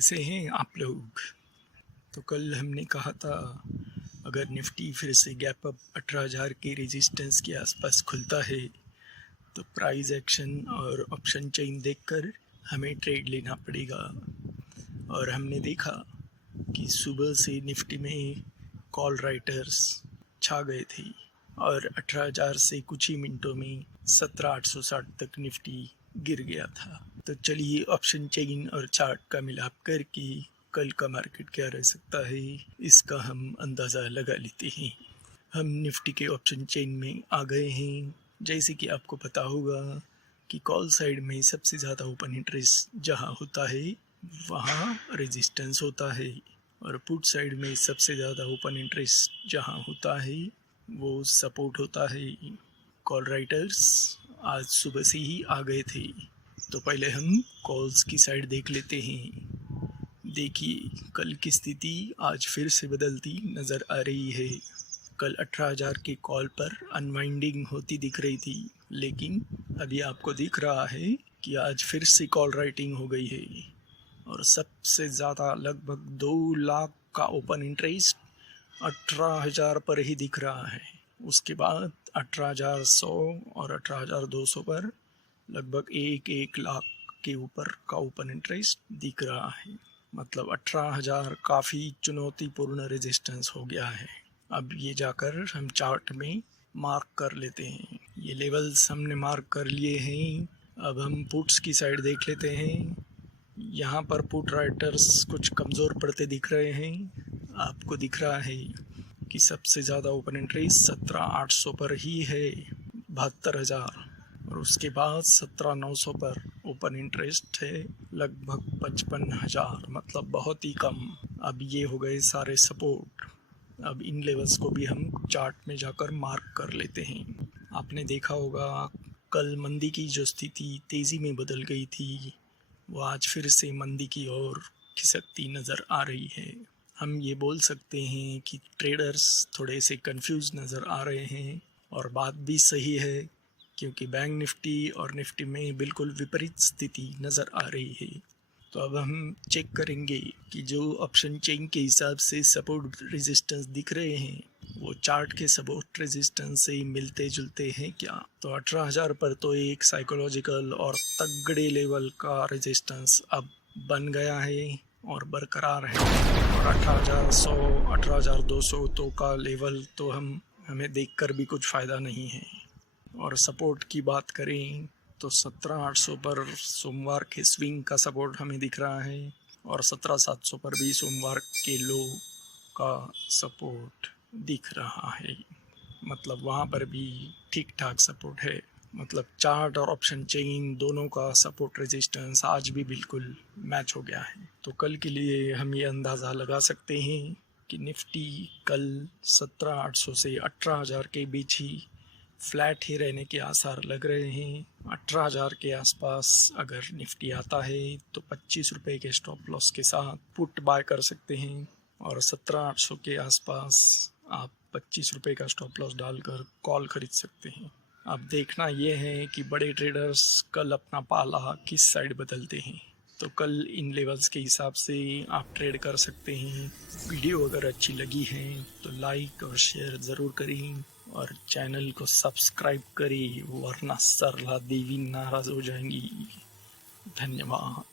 कैसे हैं आप लोग। तो कल हमने कहा था अगर निफ्टी फिर से गैप अप 18,000 के रेजिस्टेंस के आसपास खुलता है तो प्राइस एक्शन और ऑप्शन चेन देखकर हमें ट्रेड लेना पड़ेगा। और हमने देखा कि सुबह से निफ्टी में कॉल राइटर्स छा गए थे और 18,000 से कुछ ही मिनटों में 17,860 तक निफ्टी गिर गया था। तो चलिए ऑप्शन चेन और चार्ट का मिलाप करके कल का मार्केट क्या रह सकता है इसका हम अंदाज़ा लगा लेते हैं। हम निफ्टी के ऑप्शन चेन में आ गए हैं। जैसे कि आपको पता होगा कि कॉल साइड में सबसे ज़्यादा ओपन इंटरेस्ट जहां होता है वहां रेजिस्टेंस होता है, और पुट साइड में सबसे ज़्यादा ओपन इंटरेस्ट जहां होता है वो सपोर्ट होता है। कॉल राइटर्स आज सुबह से ही आ गए थे, तो पहले हम कॉल्स की साइड देख लेते हैं। देखिए कल की स्थिति आज फिर से बदलती नज़र आ रही है। कल 18,000 के कॉल पर अनवाइंडिंग होती दिख रही थी, लेकिन अभी आपको दिख रहा है कि आज फिर से कॉल राइटिंग हो गई है और सबसे ज़्यादा लगभग 2 लाख का ओपन इंटरेस्ट 18,000 पर ही दिख रहा है। उसके बाद 18,100 और 18,200 पर लगभग 1 लाख के ऊपर का ओपन इंटरेस्ट दिख रहा है। मतलब 18,000 काफ़ी चुनौतीपूर्ण रेजिस्टेंस हो गया है। अब ये जाकर हम चार्ट में मार्क कर लेते हैं। ये लेवल्स हमने मार्क कर लिए हैं। अब हम पुट्स की साइड देख लेते हैं। यहाँ पर पुट राइटर्स कुछ कमज़ोर पड़ते दिख रहे हैं। आपको दिख रहा है कि सबसे ज़्यादा ओपन इंटरेस्ट 17,800 पर ही है, 72,000, और उसके बाद 17,900 पर ओपन इंटरेस्ट है लगभग 55,000, मतलब बहुत ही कम। अब ये हो गए सारे सपोर्ट। अब इन लेवल्स को भी हम चार्ट में जाकर मार्क कर लेते हैं। आपने देखा होगा कल मंदी की जो स्थिति तेज़ी में बदल गई थी वो आज फिर से मंदी की ओर खिसकती नज़र आ रही है। हम ये बोल सकते हैं कि ट्रेडर्स थोड़े से कंफ्यूज नज़र आ रहे हैं, और बात भी सही है क्योंकि बैंक निफ्टी और निफ्टी में बिल्कुल विपरीत स्थिति नज़र आ रही है। तो अब हम चेक करेंगे कि जो ऑप्शन चेन के हिसाब से सपोर्ट रेजिस्टेंस दिख रहे हैं वो चार्ट के सपोर्ट रेजिस्टेंस से मिलते जुलते हैं क्या। तो 18,000 पर तो एक साइकोलॉजिकल और तगड़े लेवल का रेजिस्टेंस अब बन गया है और बरकरार है, और 18,100 18,200 तो का लेवल तो हमें देखकर भी कुछ फ़ायदा नहीं है। और सपोर्ट की बात करें तो 17,800 पर सोमवार के स्विंग का सपोर्ट हमें दिख रहा है, और 17,700 पर भी सोमवार के लो का सपोर्ट दिख रहा है। मतलब वहाँ पर भी ठीक ठाक सपोर्ट है। मतलब चार्ट और ऑप्शन चेन दोनों का सपोर्ट रेजिस्टेंस आज भी बिल्कुल मैच हो गया है। तो कल के लिए हम ये अंदाज़ा लगा सकते हैं कि निफ्टी कल 17,800 से 18,000 के बीच ही फ्लैट ही रहने के आसार लग रहे हैं। 18,000 के आसपास अगर निफ्टी आता है तो 25 रुपये के स्टॉप लॉस के साथ पुट बाय कर सकते हैं, और 17,800 के आसपास आप 25 रुपये का स्टॉप लॉस डालकर कॉल खरीद सकते हैं। अब देखना ये है कि बड़े ट्रेडर्स कल अपना पाला किस साइड बदलते हैं। तो कल इन लेवल्स के हिसाब से आप ट्रेड कर सकते हैं। वीडियो अगर अच्छी लगी है तो लाइक और शेयर ज़रूर करें, और चैनल को सब्सक्राइब करें, वरना सरला देवी नाराज़ हो जाएंगी। धन्यवाद।